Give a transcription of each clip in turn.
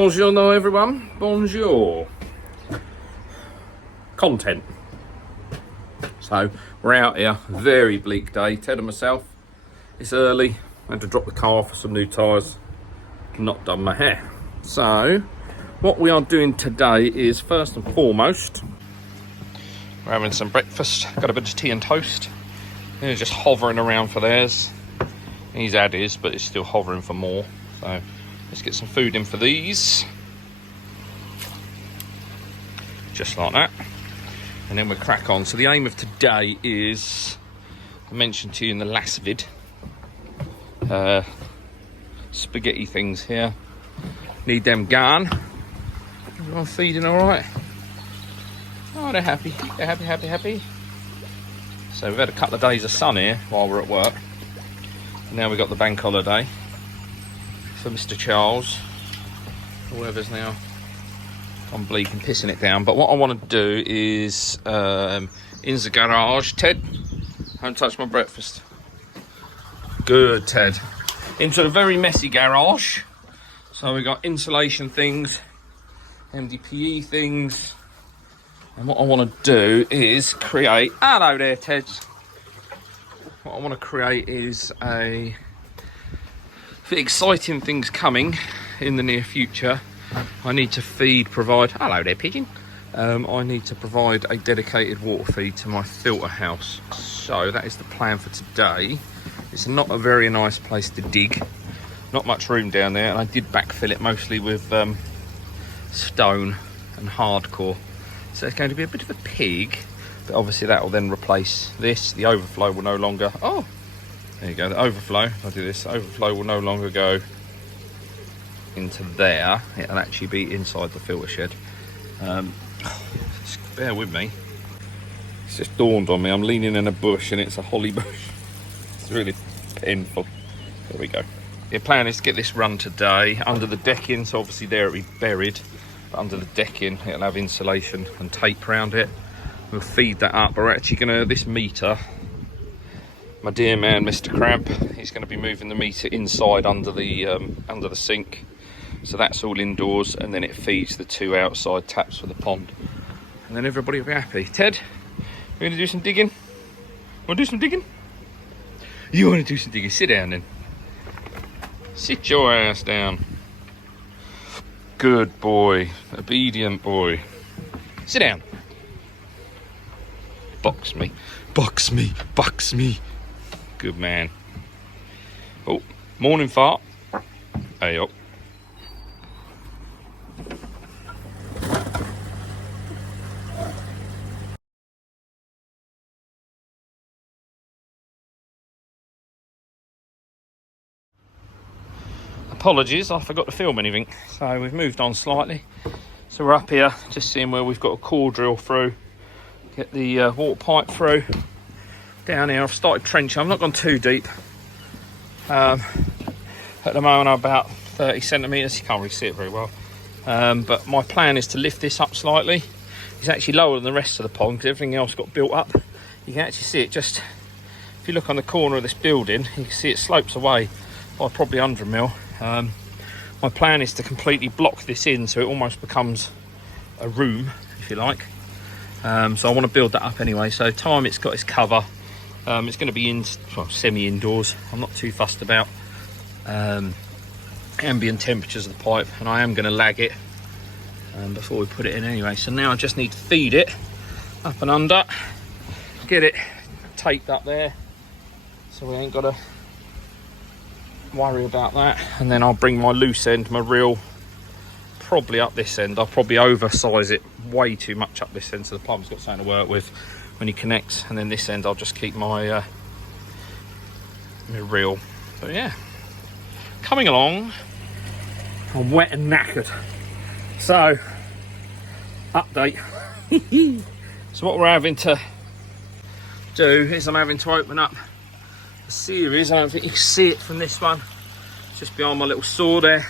Bonjour everyone, bonjour. Content. So we're out here, very bleak day. Ted and myself, it's early. I had to drop the car for some new tyres. Not done my hair. So what we are doing today is, first and foremost, we're having some breakfast. Got a bit of tea and toast. They're just hovering around for theirs. He's had his, but he's still hovering for more. So let's get some food in for these. Just like that. And then we'll crack on. So the aim of today is, I mentioned to you in the last vid, spaghetti things here. Need them gone. Everyone feeding all right? Oh, they're happy. They're happy. So we've had a couple of days of sun here while we're at work. Now we've got the bank holiday for Mr. Charles. Whoever's now on bleak and pissing it down. But what I want to do is in the garage. Ted, don't touch my breakfast. Good, Ted. Into a very messy garage. So we've got insulation things, MDPE things. And what I want to do is create... Hello there, Ted. What I want to create is a... exciting things coming in the near future. I need to provide... Hello there, pigeon. I need to provide a dedicated water feed to my filter house. So that is the plan for today. It's not a very nice place to dig. Not much room down there, and I did backfill it mostly with stone and hardcore. So it's going to be a bit of a pig, but obviously that will then replace this. The overflow will no longer... Oh, there you go, the overflow. If I do this, the overflow will no longer go into there. It'll actually be inside the filter shed. Bear with me. It's just dawned on me. I'm leaning in a bush and it's a holly bush. It's really painful. There we go. The plan is to get this run today under the decking. So obviously there it'll be buried. But under the decking, it'll have insulation and tape around it. We'll feed that up. We're actually going to, this meter, my dear man, Mr. Crab, he's going to be moving the meter inside under the sink. So that's all indoors, and then it feeds the two outside taps for the pond. And then everybody will be happy. Ted, you going to do some digging? Want to do some digging? You want to do some digging? Sit down then. Sit your ass down. Good boy, obedient boy. Sit down. Box me, box me, box me. Good man. Oh, morning fart. Hey up. Apologies, I forgot to film anything. So we've moved on slightly. So we're up here, just seeing where we've got a core drill through. Get the water pipe through. Down here, I've started trenching. I've not gone too deep. At the moment, I'm about 30 centimetres. You can't really see it very well. But my plan is to lift this up slightly. It's actually lower than the rest of the pond because everything else got built up. You can actually see it just... If you look on the corner of this building, you can see it slopes away by probably 100 mil. My plan is to completely block this in so it almost becomes a room, if you like. So I want to build that up anyway. So time it's got its cover. It's going to be semi-indoors. I'm not too fussed about ambient temperatures of the pipe, and I am going to lag it before we put it in anyway. So now I just need to feed it up and under, get it taped up there, so we ain't got to worry about that. And then I'll bring my loose end, my reel, probably up this end. I'll probably oversize it way too much up this end so the pump's got something to work with when he connects. And then this end I'll just keep my reel. But yeah, coming along. I'm wet and knackered. So, update. So what we're having to do is I'm having to open up a series. I don't think you can see it from this one. It's just behind my little saw there.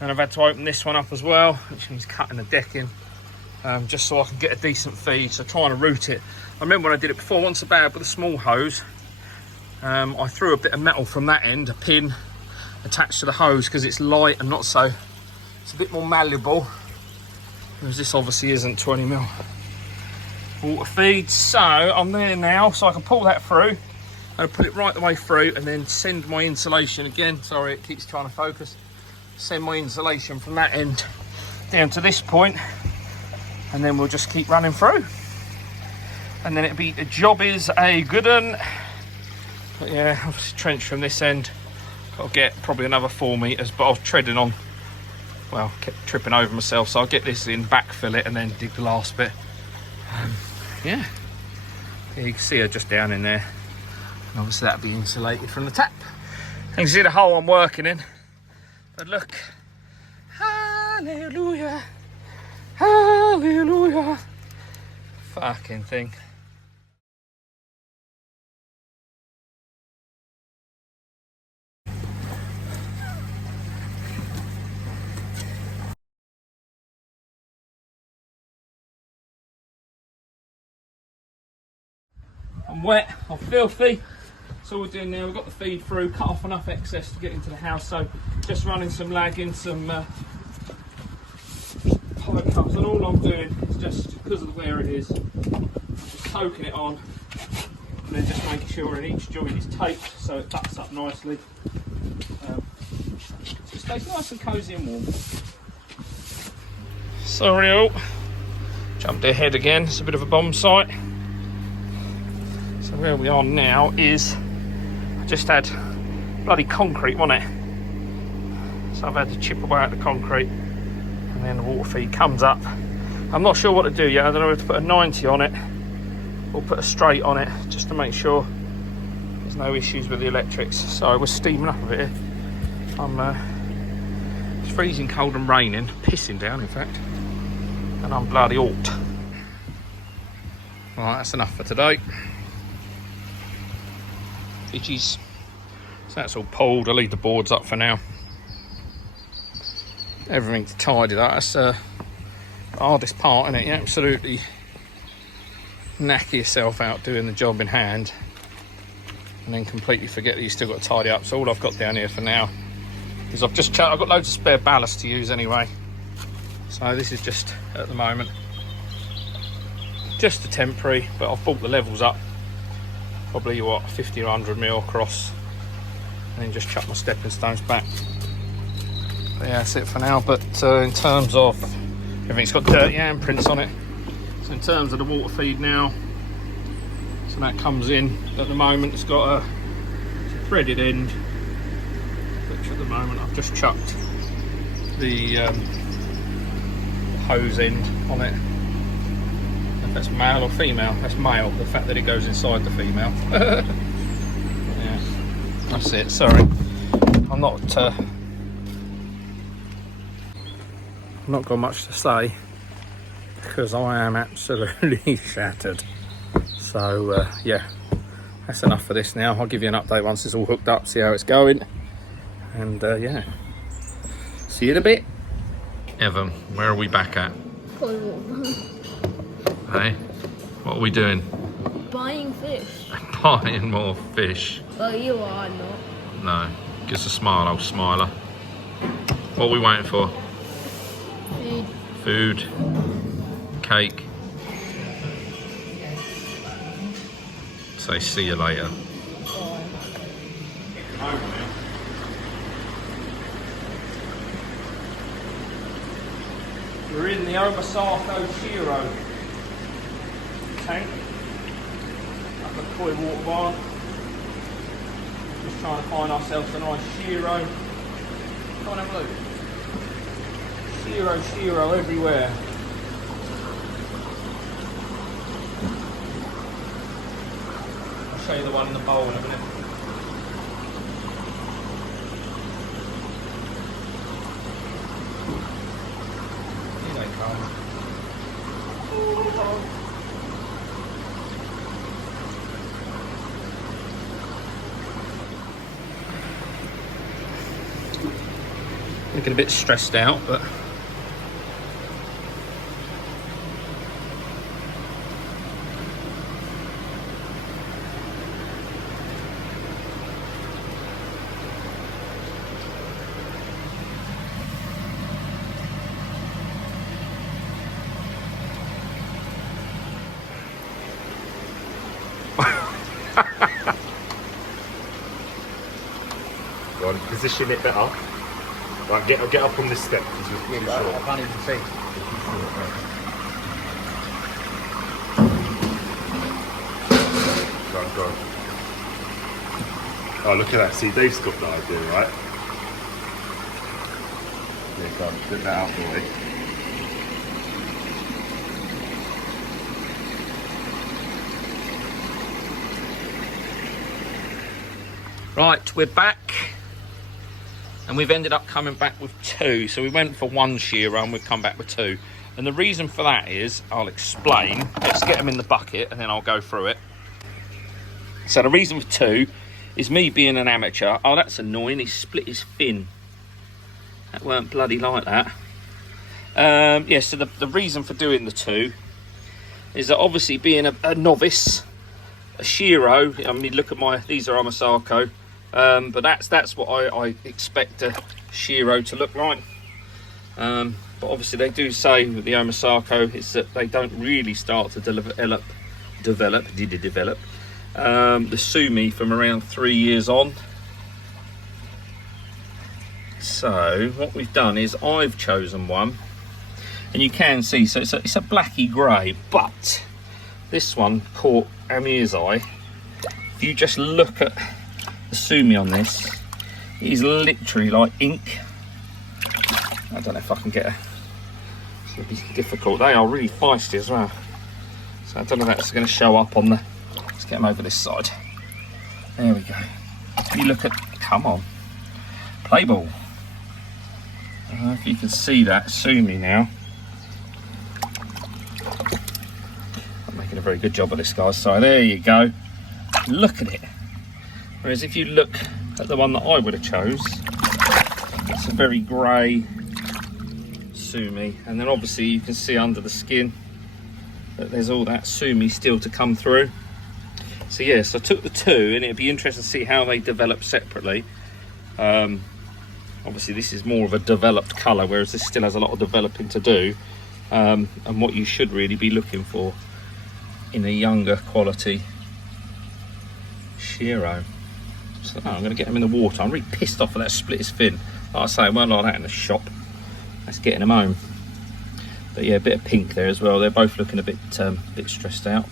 And I've had to open this one up as well, which means cutting the decking, just so I can get a decent feed. So trying to route it. I remember when I did it before, once about with a small hose, I threw a bit of metal from that end, a pin attached to the hose, because it's light and not so It's a bit more malleable, because this obviously isn't 20mm water feed. So I'm there now, so I can pull that through and put it right the way through, and then send my insulation again. Sorry, it keeps trying to focus. Send my insulation from that end down to this point, and then we'll just keep running through. And then it'll be, the job is a good one. But yeah, I've just trenched from this end. Got to get probably another 4 meters, but I was treading on, well, kept tripping over myself, so I'll get this in, backfill it, and then dig the last bit. Yeah, you can see her just down in there. And obviously that'll be insulated from the tap. You can see the hole I'm working in. But look, hallelujah, hallelujah. Fucking thing. I'm wet, I'm filthy. So we're doing now, we've got the feed through, cut off enough excess to get into the house, so just running some lag in some pipe cups, and all I'm doing is just, because of where it is, just soaking it on, and then just making sure in each joint is taped so it butts up nicely. So it stays nice and cosy and warm. Sorry all, jumped ahead again, it's a bit of a bomb site. So where we are now is, I just had bloody concrete, wasn't it? So I've had to chip away at the concrete, and then the water feed comes up. I'm not sure what to do yet. I don't know if to put a 90 on it or put a straight on it, just to make sure there's no issues with the electrics. So we're steaming up a bit here. It's freezing cold and raining, pissing down in fact, and I'm bloody alt. Right, that's enough for today. Itchies. So that's all pulled. I'll leave the boards up for now. Everything's tidied up. That's the hardest part, isn't it? You absolutely knacker yourself out doing the job in hand, and then completely forget that you still got to tidy up. So all I've got down here for now is I've got loads of spare ballast to use anyway. So this is just at the moment just a temporary, but I've brought the levels up. Probably what, 50 or 100mm across, and then just chuck my stepping stones back. But yeah, that's it for now. But in terms of everything's got dirty handprints on it. So in terms of the water feed now, so that comes in at the moment. It's got a threaded end, which at the moment I've just chucked the hose end on it. That's male or female? That's male, the fact that it goes inside the female. Yeah, that's it, sorry. I'm not got much to say, because I am absolutely shattered. So yeah, that's enough for this now. I'll give you an update once it's all hooked up, see how it's going. And yeah, see you in a bit. Evan, where are we back at? Hey, what are we doing? Buying fish. Buying more fish. Well, you are not. No, give us a smile, old smiler. What are we waiting for? Food. Food. Cake. Say see you later. We're in the Omosaku Shiro tank, up a koi water barn. Just trying to find ourselves a nice Shiro. Come on, have a look. Shiro everywhere. I'll show you the one in the bowl in a minute. Here they come. Looking a bit stressed out, but position it better. Right, get up on this step. I can't even see. Go on. Oh, look at that. See, Dave's got the idea, right? Yeah, go on. Put that out for me. Right, we're back. And we've ended up coming back with 2. So we went for 1 Shiro and we've come back with 2. And the reason for that is, I'll explain. Let's get them in the bucket and then I'll go through it. So the reason for 2 is me being an amateur. Oh, that's annoying. He split his fin. That weren't bloody like that. Yeah, so the reason for doing the 2 is that obviously being a novice, a Shiro, I mean, look at these are Omosaku. But that's what I expect a Shiro to look like. But obviously they do say with the Omosaku is that they don't really start to develop the sumi from around 3 years on. So what we've done is I've chosen one, and you can see, so it's a blacky grey, but this one caught Amir's eye. If you just look at the sumi on this, it is literally like ink. I don't know if I can get it's going to be difficult. They are really feisty as well, so I don't know if that's going to show up on the. Let's get them over this side. There we go. You look at, come on, play ball. I don't know if you can see that sumi now. I'm making a very good job of this, guys. So there you go. Look at it. Whereas if you look at the one that I would have chose, it's a very grey sumi, and then obviously you can see under the skin that there's all that sumi still to come through. So yes, I took the 2, and it'd be interesting to see how they develop separately. Obviously this is more of a developed colour, whereas this still has a lot of developing to do, and what you should really be looking for in a younger quality Shiro. So I'm going to get them in the water. I'm really pissed off of that split his fin. Like I say, it weren't like that in the shop. That's getting them home. But yeah, a bit of pink there as well. They're both looking a bit stressed out.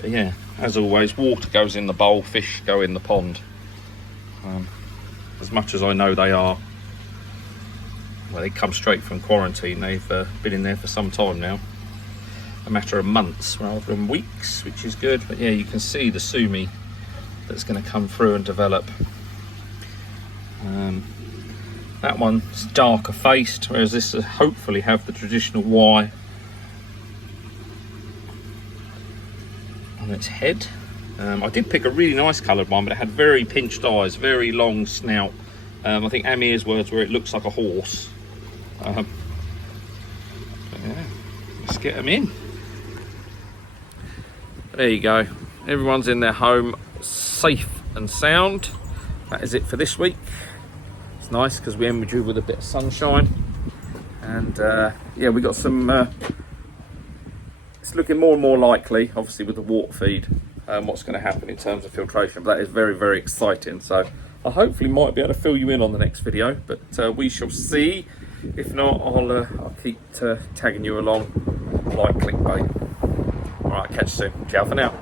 But yeah, as always, water goes in the bowl, fish go in the pond. As much as I know they are, well, they come straight from quarantine. They've been in there for some time now. A matter of months rather than weeks, which is good. But yeah, you can see the sumi that's going to come through and develop. That one's darker faced, whereas this will hopefully have the traditional Y on its head. I did pick a really nice coloured one, but it had very pinched eyes, very long snout. I think Amir's words were it looks like a horse. But yeah, let's get them in. There you go. Everyone's in their home safe and sound. That is it for this week. It's nice because we ended with a bit of sunshine, and yeah, we got some it's looking more and more likely, obviously with the water feed, what's going to happen in terms of filtration, but that is very, very exciting. So I hopefully might be able to fill you in on the next video, but we shall see. If not, I'll keep tagging you along like clickbait. All right, catch you soon. Ciao for now.